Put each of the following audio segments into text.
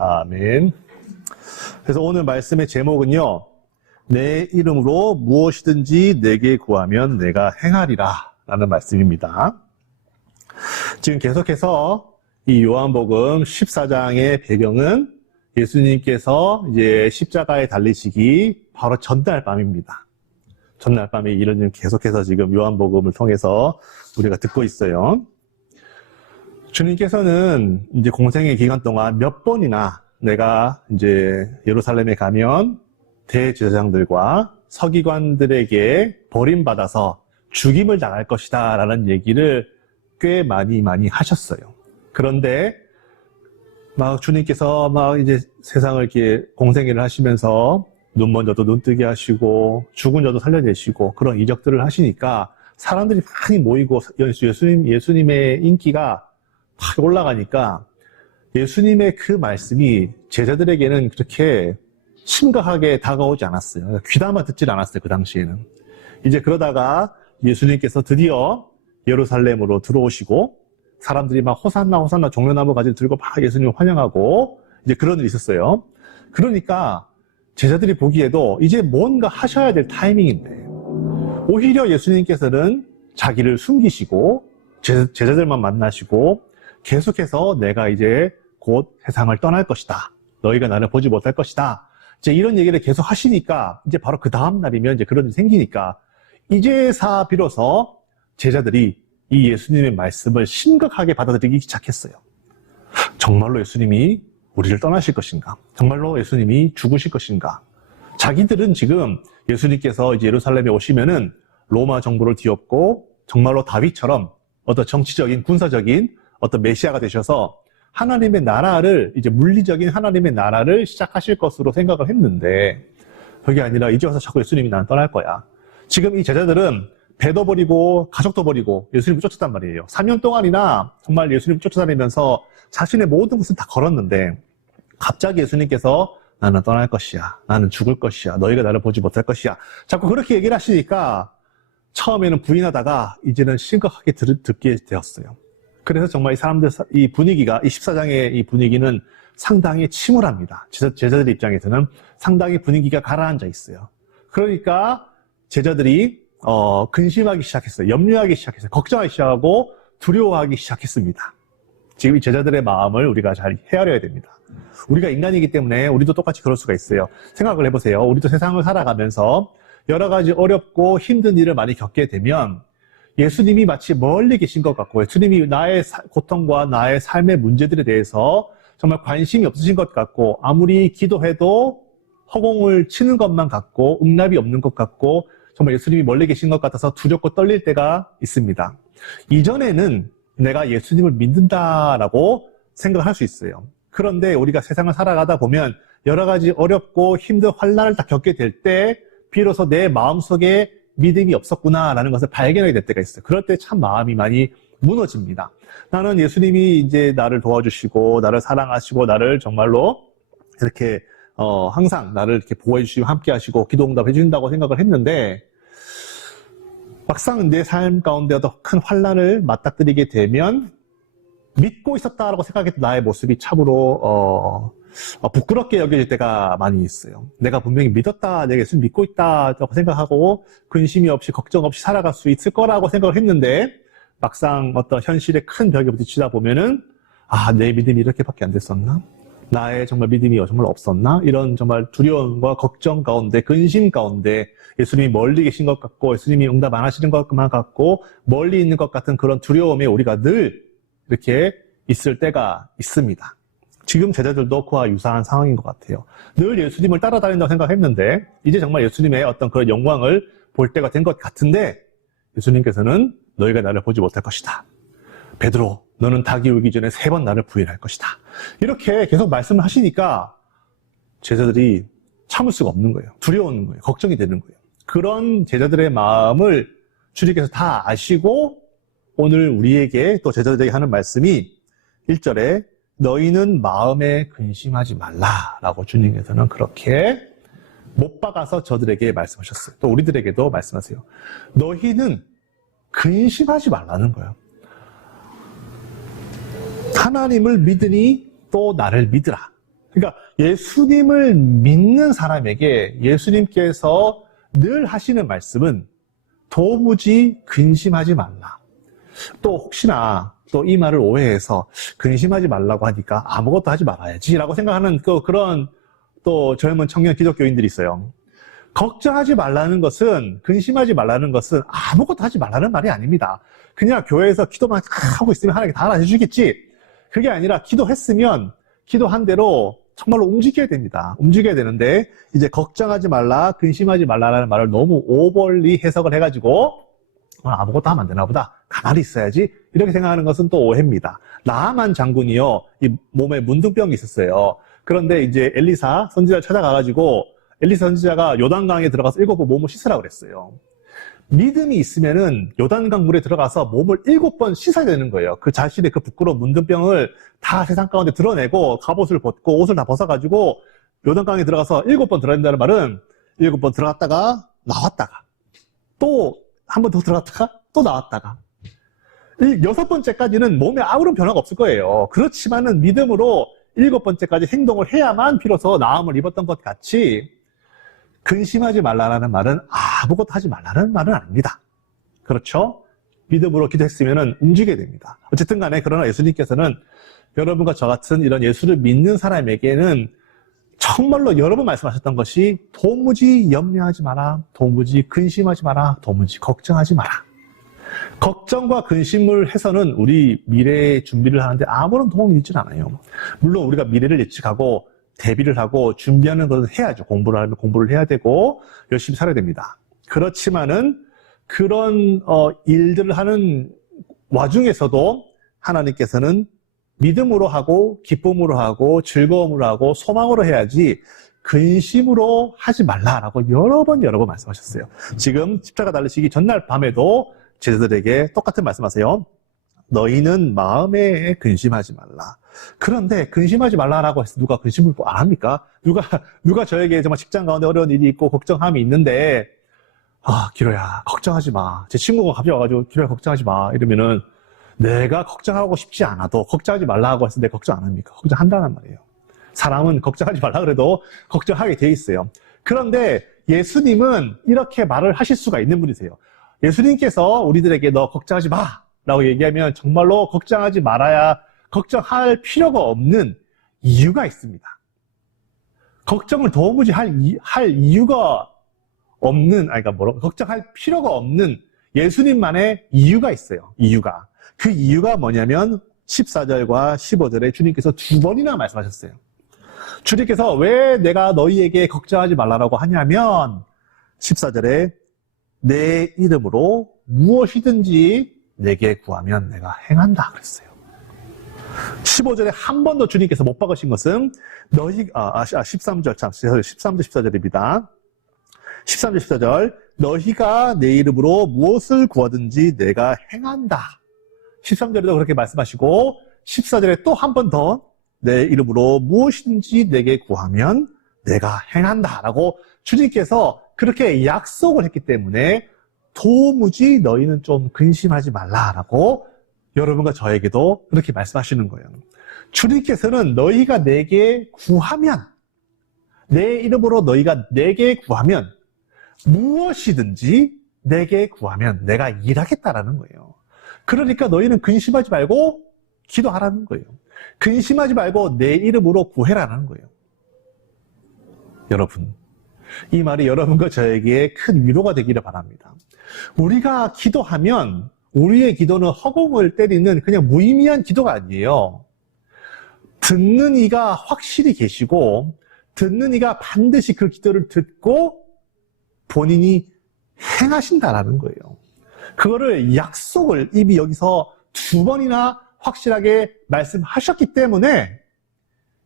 아멘. 그래서 오늘 말씀의 제목은요, 내 이름으로 무엇이든지 내게 구하면 내가 행하리라 라는 말씀입니다. 지금 계속해서 이 요한복음 14장의 배경은 예수님께서 이제 십자가에 달리시기 바로 전날 밤입니다. 전날 밤에 이런 일 계속해서 지금 요한복음을 통해서 우리가 듣고 있어요. 주님께서는 이제 공생의 기간 동안 몇 번이나 내가 이제 예루살렘에 가면 대제사장들과 서기관들에게 버림받아서 죽임을 당할 것이다 라는 얘기를 꽤 많이 하셨어요. 그런데 막 주님께서 막 이제 세상을 이렇게 공생애를 하시면서 눈 먼저도 눈뜨게 하시고 죽은 자도 살려내시고 그런 이적들을 하시니까 사람들이 많이 모이고 예수님의 인기가 확 올라가니까 예수님의 그 말씀이 제자들에게는 그렇게 심각하게 다가오지 않았어요. 귀담아 듣질 않았어요. 그 당시에는. 이제 그러다가 예수님께서 드디어 예루살렘으로 들어오시고 사람들이 막 호산나 호산나 종려나무 가지를 들고 막 예수님을 환영하고 이제 그런 일이 있었어요. 그러니까 제자들이 보기에도 이제 뭔가 하셔야 될 타이밍인데 오히려 예수님께서는 자기를 숨기시고 제자들만 만나시고 계속해서 내가 이제 곧 세상을 떠날 것이다. 너희가 나를 보지 못할 것이다. 이제 이런 얘기를 계속 하시니까 이제 바로 그 다음 날이면 이제 그런 일이 생기니까 이제사 비로소 제자들이 이 예수님의 말씀을 심각하게 받아들이기 시작했어요. 정말로 예수님이 우리를 떠나실 것인가? 정말로 예수님이 죽으실 것인가? 자기들은 지금 예수님께서 이제 예루살렘에 오시면은 로마 정부를 뒤엎고 정말로 다윗처럼 어떤 정치적인 군사적인 어떤 메시아가 되셔서 하나님의 나라를 이제 물리적인 하나님의 나라를 시작하실 것으로 생각을 했는데 그게 아니라 이제 와서 자꾸 예수님이 나는 떠날 거야. 지금 이 제자들은 배도 버리고 가족도 버리고 예수님을 쫓았단 말이에요. 3년 동안이나 정말 예수님을 쫓아다니면서 자신의 모든 것을 다 걸었는데 갑자기 예수님께서 나는 떠날 것이야. 나는 죽을 것이야. 너희가 나를 보지 못할 것이야. 자꾸 그렇게 얘기를 하시니까 처음에는 부인하다가 이제는 심각하게 듣게 되었어요. 그래서 정말 이 사람들, 이 분위기가, 이 14장의 이 분위기는 상당히 침울합니다. 제자들 입장에서는 상당히 분위기가 가라앉아 있어요. 그러니까 제자들이 근심하기 시작했어요. 염려하기 시작했어요. 걱정하기 시작하고 두려워하기 시작했습니다. 지금 이 제자들의 마음을 우리가 잘 헤아려야 됩니다. 우리가 인간이기 때문에 우리도 똑같이 그럴 수가 있어요. 생각을 해보세요. 우리도 세상을 살아가면서 여러 가지 어렵고 힘든 일을 많이 겪게 되면 예수님이 마치 멀리 계신 것 같고 예수님이 나의 고통과 나의 삶의 문제들에 대해서 정말 관심이 없으신 것 같고 아무리 기도해도 허공을 치는 것만 같고 응답이 없는 것 같고 정말 예수님이 멀리 계신 것 같아서 두렵고 떨릴 때가 있습니다. 이전에는 내가 예수님을 믿는다라고 생각할 수 있어요. 그런데 우리가 세상을 살아가다 보면 여러 가지 어렵고 힘든 환난을 다 겪게 될 때 비로소 내 마음속에 믿음이 없었구나라는 것을 발견하게 될 때가 있어요. 그럴 때 참 마음이 많이 무너집니다. 나는 예수님이 이제 나를 도와주시고 나를 사랑하시고 나를 정말로 이렇게 항상 나를 이렇게 보호해 주시고 함께 하시고 기도 응답해 주신다고 생각을 했는데 막상 내 삶 가운데 더 큰 환난을 맞닥뜨리게 되면 믿고 있었다라고 생각했던 나의 모습이 참으로 부끄럽게 여겨질 때가 많이 있어요. 내가 분명히 믿었다, 내가 예수님 믿고 있다라고 생각하고 근심이 없이 걱정 없이 살아갈 수 있을 거라고 생각을 했는데 막상 어떤 현실의 큰 벽에 부딪히다 보면은 내 믿음이 이렇게밖에 안 됐었나? 나의 정말 믿음이 정말 없었나? 이런 정말 두려움과 걱정 가운데, 근심 가운데 예수님이 멀리 계신 것 같고 예수님이 응답 안 하시는 것만 같고 멀리 있는 것 같은 그런 두려움에 우리가 늘 이렇게 있을 때가 있습니다. 지금 제자들도 그와 유사한 상황인 것 같아요. 늘 예수님을 따라다닌다고 생각했는데 이제 정말 예수님의 어떤 그런 영광을 볼 때가 된 것 같은데 예수님께서는 너희가 나를 보지 못할 것이다. 베드로, 너는 닭이 울기 전에 3번 나를 부인할 것이다. 이렇게 계속 말씀을 하시니까 제자들이 참을 수가 없는 거예요. 두려운 거예요. 걱정이 되는 거예요. 그런 제자들의 마음을 주님께서 다 아시고 오늘 우리에게 또 제자들에게 하는 말씀이 1절에 너희는 마음에 근심하지 말라라고 주님께서는 그렇게 못 박아서 저들에게 말씀하셨어요. 또 우리들에게도 말씀하세요. 너희는 근심하지 말라는 거예요. 하나님을 믿으니 또 나를 믿으라. 그러니까 예수님을 믿는 사람에게 예수님께서 늘 하시는 말씀은 도무지 근심하지 말라. 또 혹시나 또 이 말을 오해해서 근심하지 말라고 하니까 아무것도 하지 말아야지라고 생각하는 그런 또 젊은 청년 기독교인들이 있어요. 걱정하지 말라는 것은, 근심하지 말라는 것은 아무것도 하지 말라는 말이 아닙니다. 그냥 교회에서 기도만 하고 있으면 하나님께 다 알아주시겠지. 그게 아니라 기도했으면 기도한 대로 정말로 움직여야 됩니다. 움직여야 되는데 이제 걱정하지 말라, 근심하지 말라라는 말을 너무 오버리 해석을 해가지고 아무것도 하면 안 되나 보다, 가만히 있어야지, 이렇게 생각하는 것은 또 오해입니다. 나아만 장군이요, 이 몸에 문둥병이 있었어요. 그런데 이제 엘리사 선지자를 찾아가가지고 엘리사 선지자가 요단강에 들어가서 7번 몸을 씻으라고 그랬어요. 믿음이 있으면은 요단강 물에 들어가서 몸을 7번 씻어야 되는 거예요. 그 자신의 그 부끄러운 문둥병을 다 세상 가운데 드러내고 갑옷을 벗고 옷을 다 벗어가지고 요단강에 들어가서 7번 들어야 된다는 말은 7번 들어갔다가 나왔다가 또 한 번 더 들어갔다가 또 나왔다가 6번째까지는 몸에 아무런 변화가 없을 거예요. 그렇지만은 믿음으로 7번째까지 행동을 해야만 비로소 나음을 입었던 것 같이 근심하지 말라는 말은 아무것도 하지 말라는 말은 아닙니다. 그렇죠? 믿음으로 기도했으면 움직여야 됩니다. 어쨌든 간에 그러나 예수님께서는 여러분과 저 같은 이런 예수를 믿는 사람에게는 정말로 여러 번 말씀하셨던 것이 도무지 염려하지 마라, 도무지 근심하지 마라, 도무지 걱정하지 마라. 걱정과 근심을 해서는 우리 미래의 준비를 하는데 아무런 도움이 있지는 않아요. 물론 우리가 미래를 예측하고 대비를 하고 준비하는 것은 해야죠. 공부를 하면 공부를 해야 되고 열심히 살아야 됩니다. 그렇지만은 그런 일들을 하는 와중에서도 하나님께서는 믿음으로 하고 기쁨으로 하고 즐거움으로 하고 소망으로 해야지 근심으로 하지 말라라고 여러 번 말씀하셨어요. 지금 십자가 달리시기 전날 밤에도 제자들에게 똑같은 말씀하세요. 너희는 마음에 근심하지 말라. 그런데 근심하지 말라라고 해서 누가 근심을 안 합니까? 누가 저에게 정말 직장 가운데 어려운 일이 있고 걱정함이 있는데, 기로야 걱정하지 마. 제 친구가 갑자기 와가지고 기로야 걱정하지 마 이러면은 내가 걱정하고 싶지 않아도 걱정하지 말라고 해서 내가 걱정 안 합니까? 걱정한다는 말이에요. 사람은 걱정하지 말라 그래도 걱정하게 돼 있어요. 그런데 예수님은 이렇게 말을 하실 수가 있는 분이세요. 예수님께서 우리들에게 너 걱정하지 마 라고 얘기하면 정말로 걱정하지 말아야, 걱정할 필요가 없는 이유가 있습니다. 걱정을 도무지 할 이유가 없는, 걱정할 필요가 없는 예수님만의 이유가 있어요. 그 이유가 뭐냐면 14절과 15절에 주님께서 2번이나 말씀하셨어요. 주님께서 왜 내가 너희에게 걱정하지 말라고 하냐면 14절에 내 이름으로 무엇이든지 내게 구하면 내가 행한다 그랬어요. 15절에 한 번 더 주님께서 못 박으신 것은 13절 14절입니다. 13절 14절 너희가 내 이름으로 무엇을 구하든지 내가 행한다. 13절에도 그렇게 말씀하시고 14절에 또 한 번 더 내 이름으로 무엇이든지 내게 구하면 내가 행한다 라고 주님께서 그렇게 약속을 했기 때문에 도무지 너희는 좀 근심하지 말라라고 여러분과 저에게도 그렇게 말씀하시는 거예요. 주님께서는 너희가 내게 구하면, 내 이름으로 너희가 내게 구하면, 무엇이든지 내게 구하면 내가 일하겠다라는 거예요. 그러니까 너희는 근심하지 말고 기도하라는 거예요. 근심하지 말고 내 이름으로 구해라는 거예요. 여러분, 이 말이 여러분과 저에게 큰 위로가 되기를 바랍니다. 우리가 기도하면 우리의 기도는 허공을 때리는 그냥 무의미한 기도가 아니에요. 듣는 이가 확실히 계시고 듣는 이가 반드시 그 기도를 듣고 본인이 행하신다라는 거예요. 그거를 약속을 이미 여기서 2번이나 확실하게 말씀하셨기 때문에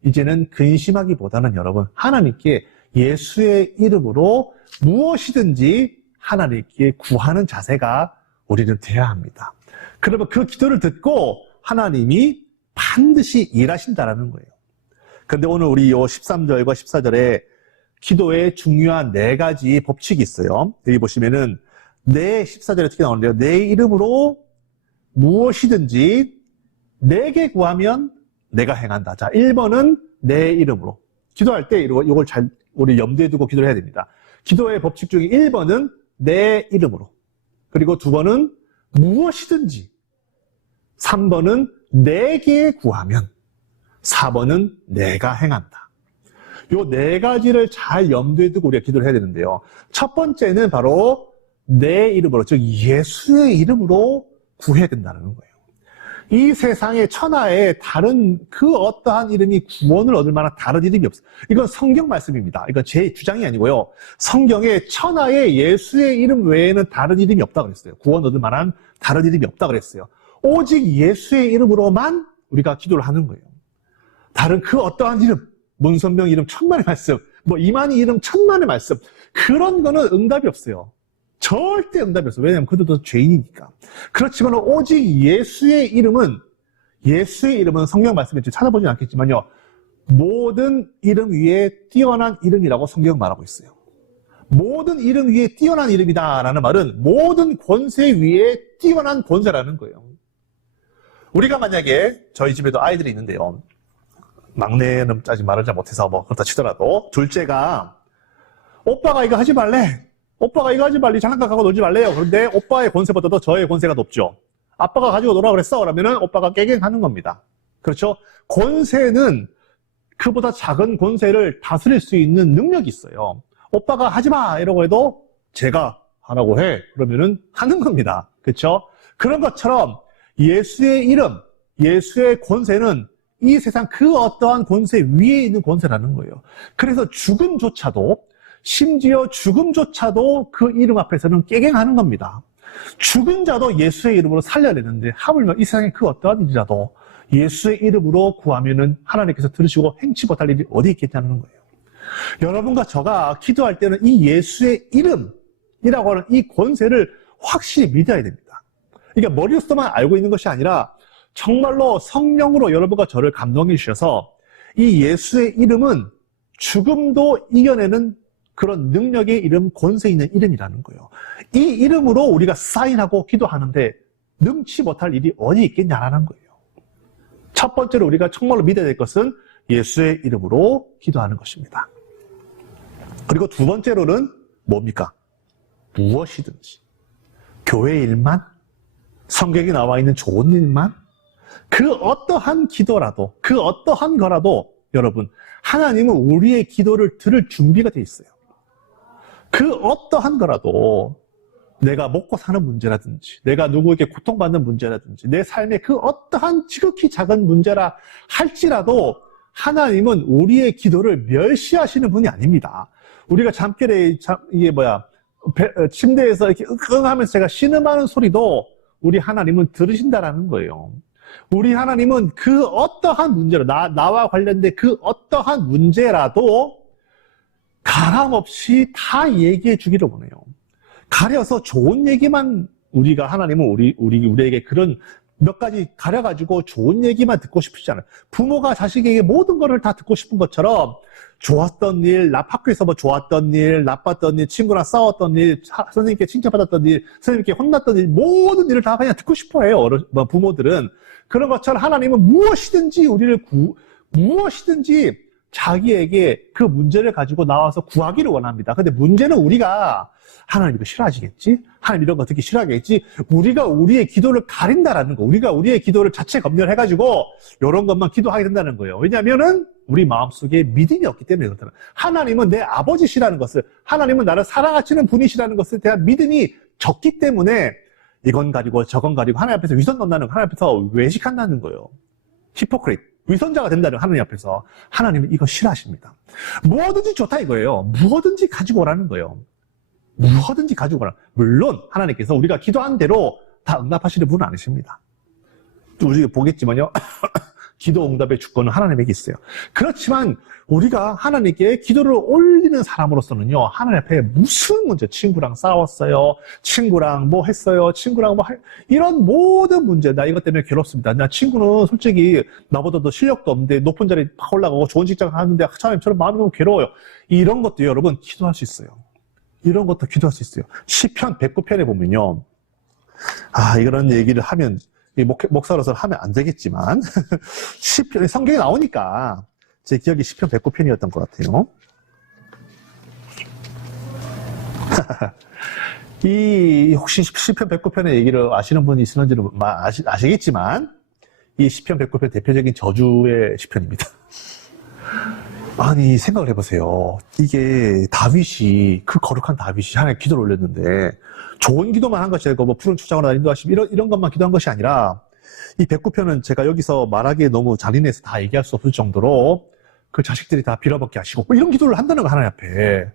이제는 근심하기보다는 여러분 하나님께 예수의 이름으로 무엇이든지 하나님께 구하는 자세가 우리는 돼야 합니다. 그러면 그 기도를 듣고 하나님이 반드시 일하신다라는 거예요. 그런데 오늘 우리 이 13절과 14절에 기도의 중요한 4가지 법칙이 있어요. 여기 보시면은 14절에 특히 나오는데요. 내 이름으로 무엇이든지 내게 구하면 내가 행한다. 자, 1번은 내 이름으로. 기도할 때 이걸 잘 우리 염두에 두고 기도를 해야 됩니다. 기도의 법칙 중에 1번은 내 이름으로. 그리고 2번은 무엇이든지. 3번은 내게 구하면. 4번은 내가 행한다. 요 4가지를 잘 염두에 두고 우리가 기도를 해야 되는데요. 첫 번째는 바로 내 이름으로, 즉 예수의 이름으로 구해야 된다는 거예요. 이 세상의 천하에 다른 그 어떠한 이름이 구원을 얻을 만한 다른 이름이 없어요. 이건 성경 말씀입니다. 이건 제 주장이 아니고요. 성경에 천하에 예수의 이름 외에는 다른 이름이 없다고 그랬어요. 구원 얻을 만한 다른 이름이 없다고 그랬어요. 오직 예수의 이름으로만 우리가 기도를 하는 거예요. 다른 그 어떠한 이름, 문선명 이름 천만의 말씀, 뭐 이만희 이름 천만의 말씀, 그런 거는 응답이 없어요. 절대 응답이 없어요. 왜냐하면 그들도 죄인이니까. 그렇지만 오직 예수의 이름은 성경 말씀에 찾아보진 않겠지만요. 모든 이름 위에 뛰어난 이름이라고 성경 말하고 있어요. 모든 이름 위에 뛰어난 이름이다라는 말은 모든 권세 위에 뛰어난 권세라는 거예요. 우리가 만약에 저희 집에도 아이들이 있는데요. 막내는 아직 말을 잘 못해서 뭐 그렇다 치더라도 둘째가 오빠가 이거 하지 말래. 오빠가 이거 하지 말래. 장난감 갖고 놀지 말래요. 그런데 오빠의 권세보다도 저의 권세가 높죠. 아빠가 가지고 놀아 그랬어. 그러면은 오빠가 깨갱하는 겁니다. 그렇죠? 권세는 그보다 작은 권세를 다스릴 수 있는 능력이 있어요. 오빠가 하지 마 이러고 해도 제가 하라고 해. 그러면은 하는 겁니다. 그렇죠? 그런 것처럼 예수의 이름, 예수의 권세는 이 세상 그 어떠한 권세 위에 있는 권세라는 거예요. 그래서 심지어 죽음조차도 그 이름 앞에서는 깨갱하는 겁니다. 죽은 자도 예수의 이름으로 살려내는데 하물며 이 세상에 그 어떠한 일이라도 예수의 이름으로 구하면은 하나님께서 들으시고 행치 못할 일이 어디 있겠냐는 거예요. 여러분과 저가 기도할 때는 이 예수의 이름이라고 하는 이 권세를 확실히 믿어야 됩니다. 이게 머리로서만 알고 있는 것이 아니라 정말로 성령으로 여러분과 저를 감동해 주셔서 이 예수의 이름은 죽음도 이겨내는 그런 능력의 이름, 권세 있는 이름이라는 거예요. 이 이름으로 우리가 사인하고 기도하는데 능치 못할 일이 어디 있겠냐라는 거예요. 첫 번째로 우리가 정말로 믿어야 될 것은 예수의 이름으로 기도하는 것입니다. 그리고 두 번째로는 뭡니까? 무엇이든지. 교회 일만? 성경에 나와 있는 좋은 일만? 그 어떠한 기도라도, 그 어떠한 거라도 여러분, 하나님은 우리의 기도를 들을 준비가 돼 있어요. 그 어떠한 거라도 내가 먹고 사는 문제라든지, 내가 누구에게 고통받는 문제라든지, 내 삶의 그 어떠한 지극히 작은 문제라 할지라도 하나님은 우리의 기도를 멸시하시는 분이 아닙니다. 우리가 잠결에 침대에서 이렇게 으끙하면서 제가 신음하는 소리도 우리 하나님은 들으신다라는 거예요. 우리 하나님은 그 어떠한 문제로 나와 관련된 그 어떠한 문제라도 가감없이 다 얘기해 주기를 원해요. 가려서 좋은 얘기만 하나님은 우리에게 그런 몇 가지 가려가지고 좋은 얘기만 듣고 싶지 않아요. 부모가 자식에게 모든 것을 다 듣고 싶은 것처럼 좋았던 일, 학교에서 뭐 좋았던 일, 나빴던 일, 친구랑 싸웠던 일, 선생님께 칭찬받았던 일, 선생님께 혼났던 일, 모든 일을 다 그냥 듣고 싶어 해요. 부모들은. 그런 것처럼 하나님은 무엇이든지 무엇이든지 자기에게 그 문제를 가지고 나와서 구하기를 원합니다. 근데 문제는 우리가 하나님 이거 싫어하시겠지? 하나님 이런 거 듣기 싫어하겠지? 우리가 우리의 기도를 가린다라는 거. 우리가 우리의 기도를 자체 검열해가지고 이런 것만 기도하게 된다는 거예요. 왜냐면은 우리 마음속에 믿음이 없기 때문에 그렇다는 거예요. 하나님은 내 아버지시라는 것을, 하나님은 나를 사랑하시는 분이시라는 것에 대한 믿음이 적기 때문에 이건 가지고 저건 가지고 하나님 앞에서 위선 논다는 거, 하나님 앞에서 외식한다는 거예요. 히포크레이트. 위선자가 된다는 하나님 앞에서. 하나님은 이거 싫어하십니다. 뭐든지 좋다 이거예요. 무엇든지 가지고 오라는 거예요. 무엇든지 가지고 오라. 물론 하나님께서 우리가 기도한 대로 다 응답하시는 분은 아니십니다. 우리가 보겠지만요. 기도 응답의 주권은 하나님에게 있어요. 그렇지만 우리가 하나님께 기도를 올리는 사람으로서는요. 하나님 앞에 무슨 문제, 친구랑 싸웠어요. 친구랑 뭐 했어요. 친구랑 이런 모든 문제, 나 이것 때문에 괴롭습니다. 나 친구는 솔직히 나보다도 실력도 없는데 높은 자리에 팍 올라가고 좋은 직장 하는데 하나님처럼 마음이 너무 괴로워요. 이런 것도 여러분 기도할 수 있어요. 이런 것도 기도할 수 있어요. 시편 109편에 보면요. 이런 얘기를 하면 목사로서 하면 안 되겠지만 시편 성경에 나오니까 제 기억이 시편 109편이었던 것 같아요. 혹시 시편 109편의 얘기를 아시는 분이 있으는지는 아시겠지만, 이 시편 109편 대표적인 저주의 시편입니다. 아니, 생각을 해보세요. 이게 다윗이, 그 거룩한 다윗이 하나님께 기도를 올렸는데, 좋은 기도만 한 것이 아니고, 뭐, 푸른 초장으로 인도하시면 이런 것만 기도한 것이 아니라, 이 109편은 제가 여기서 말하기에 너무 잔인해서 다 얘기할 수 없을 정도로, 그 자식들이 다 빌어먹게 하시고, 뭐 이런 기도를 한다는 거, 하나님 앞에.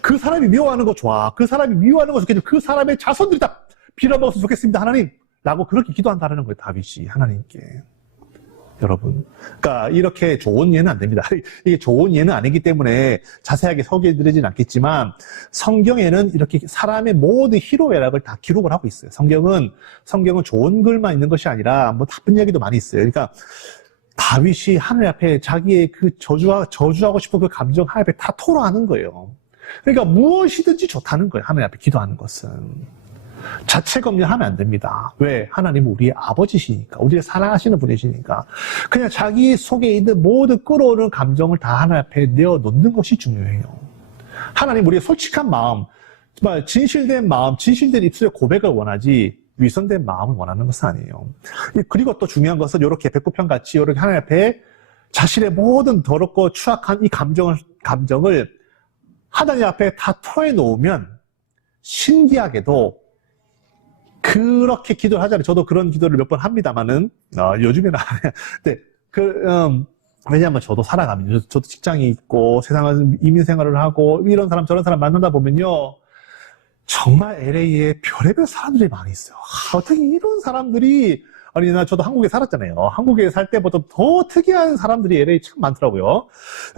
그 사람이 미워하는 거 좋아. 그 사람이 미워하는 거 좋겠지만, 그 사람의 자손들이 다 빌어먹었으면 좋겠습니다, 하나님. 라고 그렇게 기도한다는 거예요, 다윗이, 하나님께. 여러분. 그러니까 이렇게 좋은 예는 안 됩니다. 이게 좋은 예는 아니기 때문에 자세하게 소개해드리진 않겠지만 성경에는 이렇게 사람의 모든 희로애락을 다 기록을 하고 있어요. 성경은 좋은 글만 있는 것이 아니라 뭐 나쁜 얘기도 많이 있어요. 그러니까 다윗이 하늘 앞에 자기의 그 저주하고 싶은 그 감정 하늘 앞에 다 토로하는 거예요. 그러니까 무엇이든지 좋다는 거예요. 하늘 앞에 기도하는 것은. 자체 검열하면 안 됩니다. 왜? 하나님은 우리의 아버지시니까, 우리를 사랑하시는 분이시니까. 그냥 자기 속에 있는 모든 끓어오르는 감정을 다 하나님 앞에 내어놓는 것이 중요해요. 하나님 우리의 솔직한 마음, 정말 진실된 마음, 진실된 입술의 고백을 원하지 위선된 마음을 원하는 것은 아니에요. 그리고 또 중요한 것은 이렇게 109편 같이 이렇게 하나님 앞에 자신의 모든 더럽고 추악한 이 감정을 하나님 앞에 다 토해놓으면 신기하게도 그렇게 기도를 하잖아요. 저도 그런 기도를 몇 번 합니다만은, 요즘에는 안 해요. 근데, 왜냐하면 저도 살아가면, 저도 직장이 있고, 세상은 이민 생활을 하고, 이런 사람, 저런 사람 만나다 보면요. 정말 LA에 별의별 사람들이 많이 있어요. 어떻게 이런 사람들이, 아니, 저도 한국에 살았잖아요. 한국에 살 때보다 더 특이한 사람들이 LA에 참 많더라고요.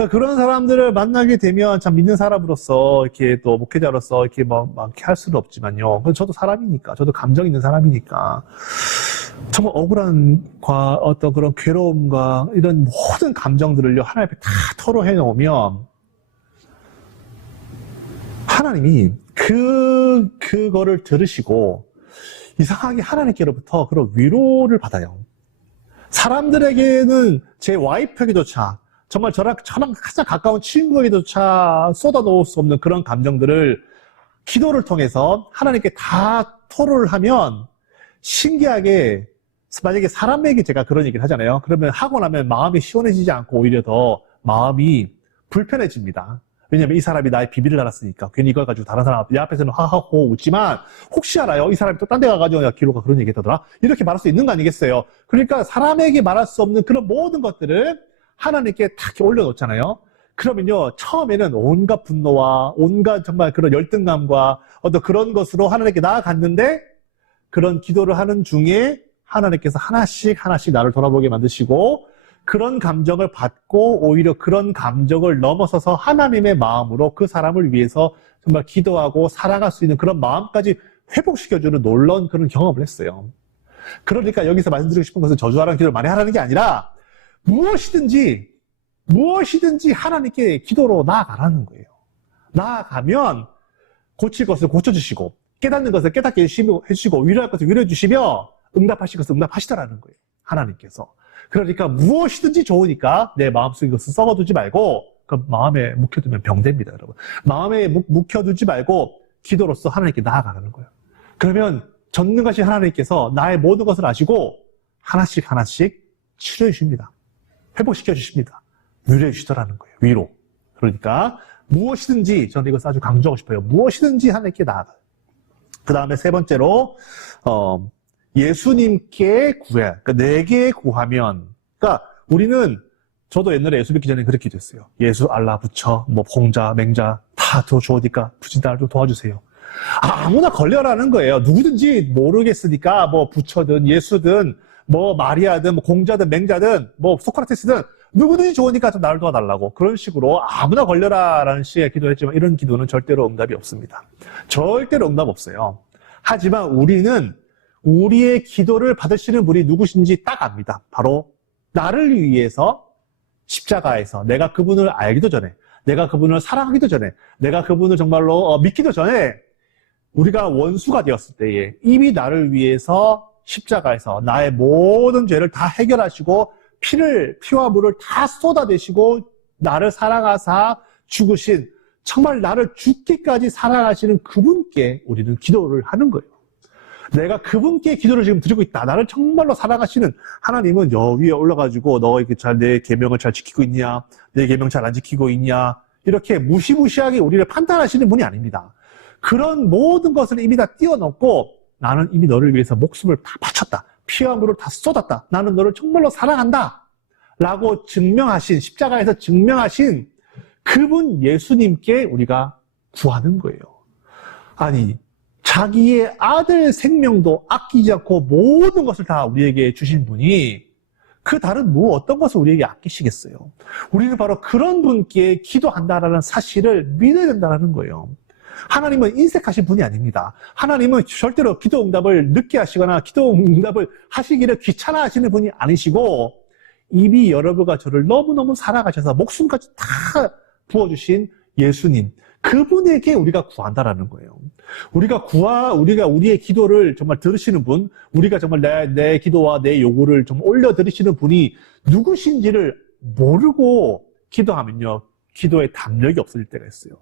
그런 사람들을 만나게 되면 참 믿는 사람으로서, 이렇게 또 목회자로서 이렇게 막 할 수는 없지만요. 저도 사람이니까, 저도 감정 있는 사람이니까, 정말 억울함과 어떤 그런 괴로움과 이런 모든 감정들을요, 하나님 앞에 다 토로해 놓으면, 하나님이 그거를 들으시고, 이상하게 하나님께로부터 그런 위로를 받아요. 사람들에게는 제 와이프에게조차 정말 저랑 가장 가까운 친구에게조차 쏟아놓을 수 없는 그런 감정들을 기도를 통해서 하나님께 다 토로를 하면 신기하게 만약에 사람에게 제가 그런 얘기를 하잖아요. 그러면 하고 나면 마음이 시원해지지 않고 오히려 더 마음이 불편해집니다. 왜냐면 이 사람이 나의 비밀을 알았으니까 괜히 이걸 가지고 다른 사람 앞에서는 하하호 웃지만 혹시 알아요? 이 사람이 또 딴 데 가가지고 야 기로가 그런 얘기 했다더라? 이렇게 말할 수 있는 거 아니겠어요? 그러니까 사람에게 말할 수 없는 그런 모든 것들을 하나님께 탁 올려놓잖아요. 그러면요 처음에는 온갖 분노와 온갖 정말 그런 열등감과 어떤 그런 것으로 하나님께 나아갔는데 그런 기도를 하는 중에 하나님께서 하나씩 나를 돌아보게 만드시고 그런 감정을 받고 오히려 그런 감정을 넘어서서 하나님의 마음으로 그 사람을 위해서 정말 기도하고 사랑할 수 있는 그런 마음까지 회복시켜주는 놀라운 그런 경험을 했어요. 그러니까 여기서 말씀드리고 싶은 것은 저주하라는 기도를 많이 하라는 게 아니라 무엇이든지 하나님께 기도로 나아가라는 거예요. 나아가면 고칠 것을 고쳐주시고 깨닫는 것을 깨닫게 해주시고 위로할 것을 위로해 주시며 응답하실 것을 응답하시더라는 거예요. 하나님께서. 그러니까 무엇이든지 좋으니까 내 마음속에 것을 썩어두지 말고 그 마음에 묵혀두면 병됩니다, 여러분. 마음에 묵혀두지 말고 기도로서 하나님께 나아가는 거예요. 그러면 전능하신 하나님께서 나의 모든 것을 아시고 하나씩 치료해 주십니다. 회복시켜 주십니다. 위로해 주시더라는 거예요. 위로. 그러니까 무엇이든지 저는 이것을 아주 강조하고 싶어요. 무엇이든지 하나님께 나아가요. 그 다음에 세 번째로 예수님께 구해. 그러니까 내게 구하면. 그러니까 우리는 저도 옛날에 예수 믿기 전에 그렇게 기도했어요. 예수, 알라, 부처, 뭐 공자, 맹자 다 주어니까 부지 날 좀 도와주세요. 아무나 걸려라는 거예요. 누구든지 모르겠으니까 뭐 부처든 예수든 뭐 마리아든 뭐 공자든 맹자든 뭐 소크라테스든 누구든지 좋으니까 좀 나를 도와달라고 그런 식으로 아무나 걸려라라는 식의 기도를 했지만 이런 기도는 절대로 응답이 없습니다. 절대로 응답 없어요. 하지만 우리는 우리의 기도를 받으시는 분이 누구신지 딱 압니다. 바로 나를 위해서 십자가에서 내가 그분을 알기도 전에 내가 그분을 사랑하기도 전에 내가 그분을 정말로 믿기도 전에 우리가 원수가 되었을 때에 이미 나를 위해서 십자가에서 나의 모든 죄를 다 해결하시고 피와 물을 다 쏟아내시고 나를 사랑하사 죽으신, 정말 나를 죽기까지 사랑하시는 그분께 우리는 기도를 하는 거예요. 내가 그분께 기도를 지금 드리고 있다. 나를 정말로 사랑하시는 하나님은 여 위에 올라가지고 너 이렇게 내 계명을 잘 지키고 있냐, 내 계명 잘 안 지키고 있냐, 이렇게 무시무시하게 우리를 판단하시는 분이 아닙니다. 그런 모든 것을 이미 다 뛰어넘고 나는 이미 너를 위해서 목숨을 다 바쳤다. 피와 물을 다 쏟았다. 나는 너를 정말로 사랑한다. 라고 증명하신, 십자가에서 증명하신 그분 예수님께 우리가 구하는 거예요. 아니, 자기의 아들 생명도 아끼지 않고 모든 것을 다 우리에게 주신 분이 그 다른 어떤 것을 우리에게 아끼시겠어요? 우리는 바로 그런 분께 기도한다라는 사실을 믿어야 된다는 거예요. 하나님은 인색하신 분이 아닙니다. 하나님은 절대로 기도 응답을 늦게 하시거나 기도 응답을 하시기를 귀찮아하시는 분이 아니시고 이미 여러분과 저를 너무너무 사랑하셔서 목숨까지 다 부어주신 예수님, 그분에게 우리가 구한다라는 거예요. 우리가 우리의 기도를 정말 들으시는 분, 우리가 정말 내 기도와 내 요구를 좀 올려드리시는 분이 누구신지를 모르고 기도하면요, 기도에 담력이 없어질 때가 있어요.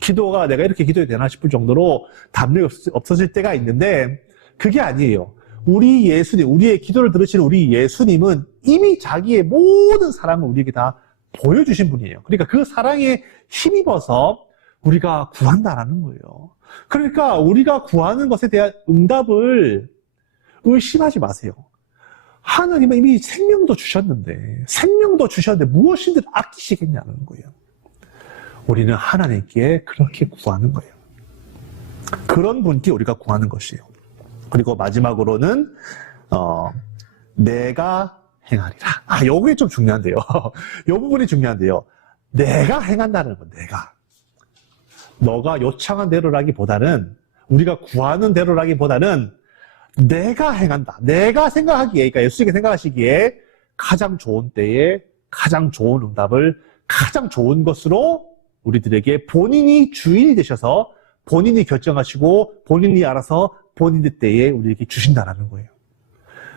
기도가 내가 이렇게 기도해야 되나 싶을 정도로 담력이 없어질 때가 있는데 그게 아니에요. 우리 예수님, 우리의 기도를 들으시는 우리 예수님은 이미 자기의 모든 사랑을 우리에게 다 보여주신 분이에요. 그러니까 그 사랑에 힘입어서 우리가 구한다라는 거예요. 그러니까 우리가 구하는 것에 대한 응답을 의심하지 마세요. 하나님은 이미 생명도 주셨는데 무엇인들 아끼시겠냐는 거예요. 우리는 하나님께 그렇게 구하는 거예요. 그런 분께 우리가 구하는 것이에요. 그리고 마지막으로는 내가 행하리라. 요게 좀 중요한데요. 요 부분이 중요한데요. 내가 행한다는 거, 내가. 너가 요청한 대로라기보다는, 우리가 구하는 대로라기보다는 내가 행한다. 내가 생각하기에, 그러니까 예수님이 생각하시기에 가장 좋은 때에 가장 좋은 응답을 가장 좋은 것으로 우리들에게 본인이 주인이 되셔서 본인이 결정하시고 본인이 알아서 본인의 때에 우리에게 주신다는 거예요.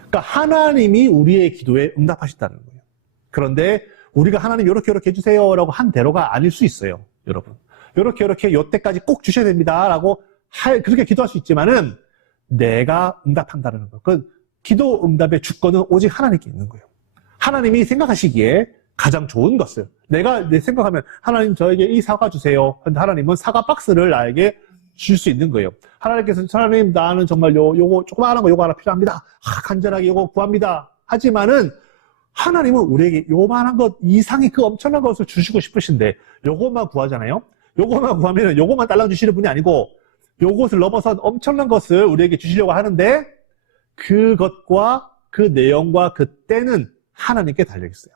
그러니까 하나님이 우리의 기도에 응답하신다는 거예요. 그런데 우리가 하나님 이렇게 해주세요 라고 한 대로가 아닐 수 있어요, 여러분. 이렇게 요때까지 꼭 주셔야 됩니다 라고 그렇게 기도할 수 있지만은 내가 응답한다는 거. 그 기도 응답의 주권은 오직 하나님께 있는 거예요. 하나님이 생각하시기에 가장 좋은 것을, 내가 생각하면 하나님 저에게 이 사과 주세요. 근데 하나님은 사과 박스를 나에게 줄 수 있는 거예요. 하나님께서 하나님 나는 정말 요거 조그마한 거 요거 하나 필요합니다. 간절하게 요거 구합니다. 하지만은 하나님은 우리에게 요만한 것 이상의 그 엄청난 것을 주시고 싶으신데 요것만 구하잖아요. 요것만 구하면 요것만 딸랑 주시는 분이 아니고 요것을 넘어선 엄청난 것을 우리에게 주시려고 하는데 그것과 그 내용과 그 때는 하나님께 달려있어요.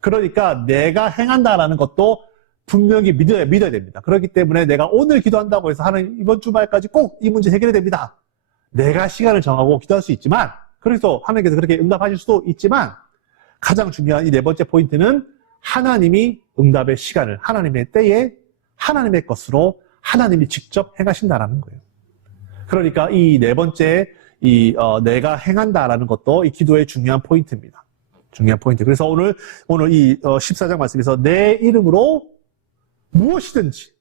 그러니까 내가 행한다라는 것도 분명히 믿어야 됩니다. 그렇기 때문에 내가 오늘 기도한다고 해서 하나님 이번 주말까지 꼭 이 문제 해결해야 됩니다. 내가 시간을 정하고 기도할 수 있지만, 그래서 하나님께서 그렇게 응답하실 수도 있지만 가장 중요한 이 네 번째 포인트는 하나님이 응답의 시간을 하나님의 때에 하나님의 것으로 하나님이 직접 행하신다라는 거예요. 그러니까 이 네 번째 내가 행한다라는 것도 이 기도의 중요한 포인트입니다. 중요한 포인트. 그래서 오늘 이 14장 말씀에서 내 이름으로 무엇이든지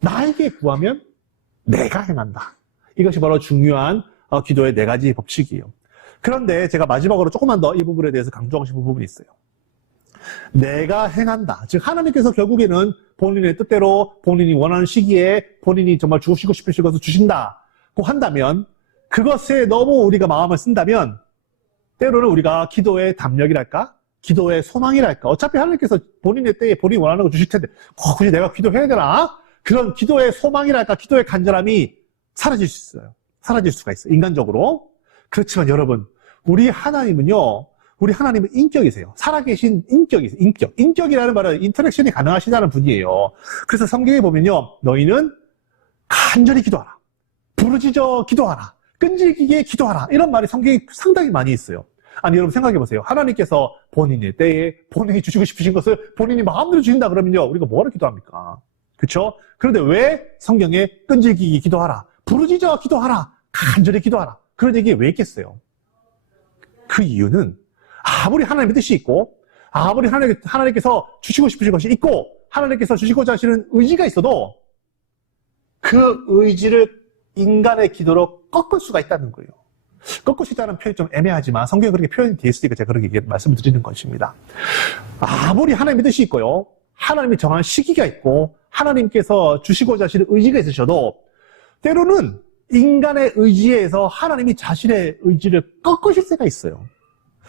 나에게 구하면 내가 행한다. 이것이 바로 중요한 기도의 네 가지 법칙이에요. 그런데 제가 마지막으로 조금만 더 이 부분에 대해서 강조하고 싶은 부분이 있어요. 내가 행한다. 즉 하나님께서 결국에는 본인의 뜻대로 본인이 원하는 시기에 본인이 정말 주시고 싶으신 것을 주신다고 한다면, 그것에 너무 우리가 마음을 쓴다면 때로는 우리가 기도의 담력이랄까? 기도의 소망이랄까? 어차피 하나님께서 본인의 때에 본인이 원하는 거 주실 텐데 굳이 내가 기도해야 되나? 그런 기도의 소망이랄까? 기도의 간절함이 사라질 수 있어요. 사라질 수가 있어요, 인간적으로. 그렇지만 여러분, 우리 하나님은 인격이세요. 살아계신 인격이세요. 인격이라는 말은 인터랙션이 가능하시다는 분이에요. 그래서 성경에 보면요, 너희는 간절히 기도하라, 부르짖어 기도하라, 끈질기게 기도하라, 이런 말이 성경에 상당히 많이 있어요. 아니 여러분 생각해 보세요. 하나님께서 본인의 때에 본인이 주시고 싶으신 것을 본인이 마음대로 주신다 그러면요, 우리가 뭐하러 기도합니까? 그렇죠? 그런데 왜 성경에 끈질기게 기도하라, 부르짖어 기도하라, 간절히 기도하라, 그런 얘기 왜 있겠어요? 그 이유는 아무리 하나님의 뜻이 있고, 아무리 하나님께서 주시고 싶으신 것이 있고, 하나님께서 주시고자 하시는 의지가 있어도 그 의지를 인간의 기도로 꺾을 수가 있다는 거예요. 꺾을 수 있다는 표현이 좀 애매하지만 성경에 그렇게 표현이 되어 있으니까 제가 그렇게 말씀을 드리는 것입니다. 아무리 하나님의 뜻이 있고요, 하나님이 정한 시기가 있고, 하나님께서 주시고자 하시는 의지가 있으셔도 때로는 인간의 의지에 의해서 하나님이 자신의 의지를 꺾으실 때가 있어요.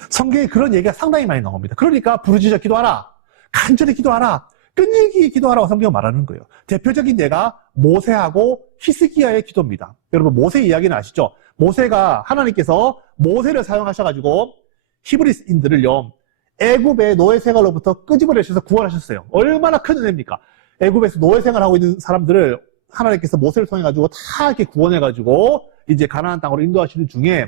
성경에 그런 얘기가 상당히 많이 나옵니다. 그러니까 부르짖어 기도하라, 간절히 기도하라, 끈질기게 기도하라고 성경은 말하는 거예요. 대표적인 예가 모세하고 히스기야의 기도입니다. 여러분 모세 이야기는 아시죠? 모세가 하나님께서 모세를 사용하셔가지고 히브리인들을요 애굽의 노예 생활로부터 끄집어내셔서 구원하셨어요. 얼마나 큰 은혜입니까? 애굽에서 노예 생활하고 있는 사람들을 하나님께서 모세를 통해가지고 다 이렇게 구원해가지고 이제 가나안 땅으로 인도하시는 중에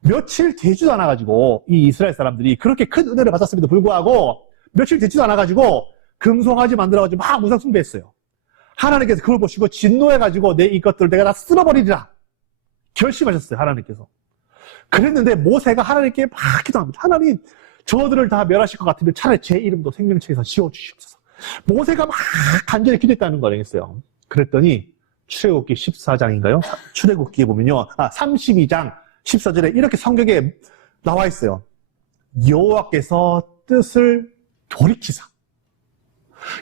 며칠 되지도 않아가지고 이 이스라엘 사람들이 그렇게 큰 은혜를 받았음에도 불구하고 며칠 되지도 않아가지고 금송아지 만들어가지고 막 우상 숭배했어요. 하나님께서 그걸 보시고 진노해가지고 내 이것들을 내가 다 쓸어버리리라 결심하셨어요. 하나님께서. 그랬는데 모세가 하나님께 막 기도합니다. 하나님, 저들을 다 멸하실 것 같으면 차라리 제 이름도 생명책에서 지워주시옵소서. 모세가 막 간절히 기도했다는 걸 알겠어요. 그랬더니 출애굽기 14장인가요? 출애굽기에 보면요, 32장 14절에 이렇게 성경에 나와 있어요. 여호와께서 뜻을 돌이키사.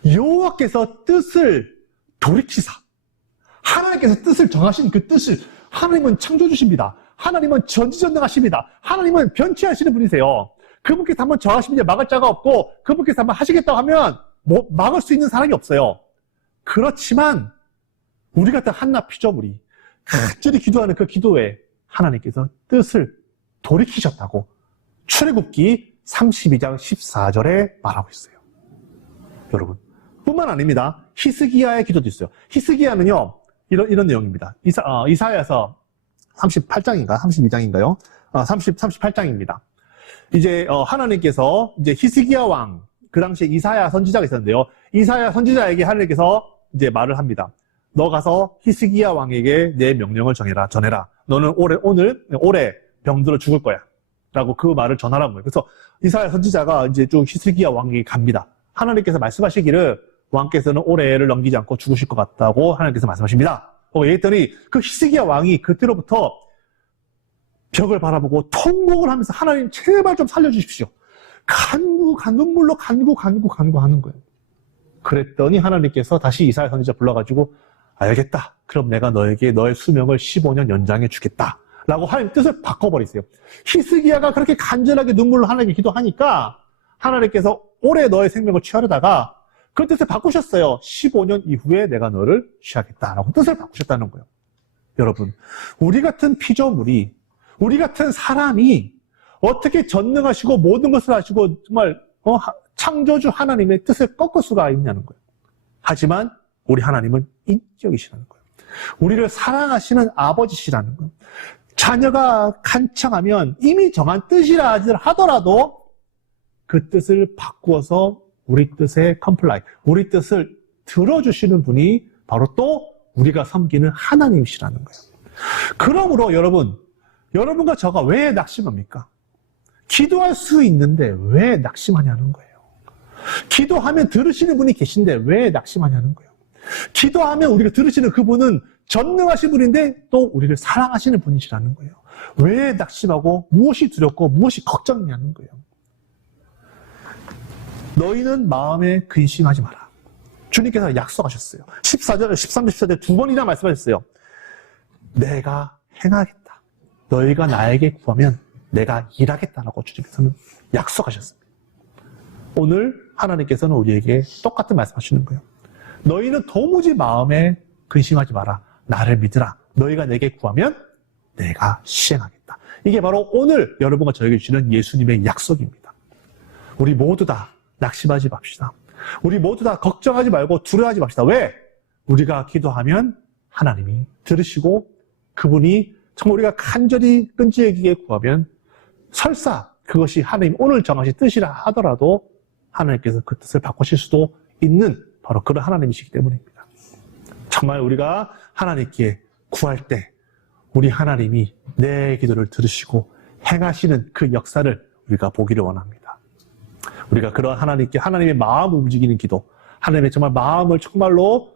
여호와께서 뜻을 돌이키사. 하나님께서 뜻을 정하신 그 뜻을, 하나님은 창조주십니다. 하나님은 전지전능하십니다. 하나님은 변치하시는 분이세요. 그분께서 한번 정하시면 이제 막을 자가 없고, 그분께서 한번 하시겠다고 하면 막을 수 있는 사람이 없어요. 그렇지만 우리 같은 한낱 피조물이 간절히 기도하는 그 기도에 하나님께서 뜻을 돌이키셨다고 출애굽기 32장 14절에 말하고 있어요. 여러분, 뿐만 아닙니다. 히스기야의 기도도 있어요. 히스기야는요, 이런 내용입니다. 이사야서 38장인가? 32장인가요? 38장입니다. 이제, 하나님께서, 이제 히스기야 왕, 그 당시에 이사야 선지자가 있었는데요. 이사야 선지자에게 하나님께서 이제 말을 합니다. 너 가서 히스기야 왕에게 내 명령을 전해라. 너는 올해 병들어 죽을 거야. 라고 그 말을 전하라는 거예요. 그래서 이사야 선지자가 이제 쭉 히스기야 왕에게 갑니다. 하나님께서 말씀하시기를 왕께서는 올해를 넘기지 않고 죽으실 것 같다고 하나님께서 말씀하십니다. 얘기했더니 그 히스기야 왕이 그때로부터 벽을 바라보고 통곡을 하면서 하나님 제발 좀 살려주십시오. 눈물로 간구하는 거예요. 그랬더니 하나님께서 다시 이사야 선지자 불러가지고 알겠다. 그럼 내가 너에게 너의 수명을 15년 연장해 주겠다. 라고 하나님 뜻을 바꿔버리세요. 히스기야가 그렇게 간절하게 눈물로 하나님께 기도하니까 하나님께서 올해 너의 생명을 취하려다가 그 뜻을 바꾸셨어요. 15년 이후에 내가 너를 취하겠다라고 뜻을 바꾸셨다는 거예요. 여러분, 우리 같은 피조물이, 우리 같은 사람이 어떻게 전능하시고 모든 것을 아시고 정말 창조주 하나님의 뜻을 꺾을 수가 있냐는 거예요. 하지만 우리 하나님은 인격이시라는 거예요. 우리를 사랑하시는 아버지시라는 거예요. 자녀가 간청하면 이미 정한 뜻이라 하더라도 그 뜻을 바꾸어서 우리 뜻에 컴플라이, 우리 뜻을 들어주시는 분이 바로 또 우리가 섬기는 하나님이시라는 거예요. 그러므로 여러분과 저가 왜 낙심합니까? 기도할 수 있는데 왜 낙심하냐는 거예요. 기도하면 들으시는 분이 계신데 왜 낙심하냐는 거예요. 기도하면 우리가 들으시는 그분은 전능하신 분인데 또 우리를 사랑하시는 분이시라는 거예요. 왜 낙심하고 무엇이 두렵고 무엇이 걱정이냐는 거예요. 너희는 마음에 근심하지 마라. 주님께서 약속하셨어요. 13, 14절 두 번이나 말씀하셨어요. 내가 행하겠다. 너희가 나에게 구하면 내가 일하겠다라고 주님께서는 약속하셨습니다. 오늘 하나님께서는 우리에게 똑같은 말씀하시는 거예요. 너희는 도무지 마음에 근심하지 마라. 나를 믿으라. 너희가 내게 구하면 내가 시행하겠다. 이게 바로 오늘 여러분과 저에게 주시는 예수님의 약속입니다. 우리 모두 다 낙심하지 맙시다. 우리 모두 다 걱정하지 말고 두려워하지 맙시다. 왜? 우리가 기도하면 하나님이 들으시고 그분이 정말 우리가 간절히 끈질기게 구하면 설사 그것이 하나님 오늘 정하신 뜻이라 하더라도 하나님께서 그 뜻을 바꾸실 수도 있는 바로 그런 하나님이시기 때문입니다. 정말 우리가 하나님께 구할 때 우리 하나님이 내 기도를 들으시고 행하시는 그 역사를 우리가 보기를 원합니다. 우리가 그런 하나님의 마음을 움직이는 기도, 하나님의 정말 마음을 정말로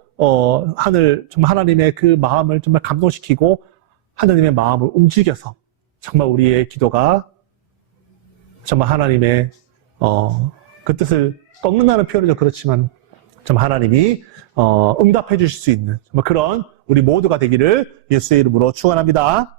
정말 하나님의 그 마음을 정말 감동시키고 하나님의 마음을 움직여서 정말 우리의 기도가 정말 하나님의 그 뜻을 꺾는다는 표현은 좀 그렇지만 정말 하나님이 응답해 주실 수 있는 정말 그런 우리 모두가 되기를 예수의 이름으로 축원합니다.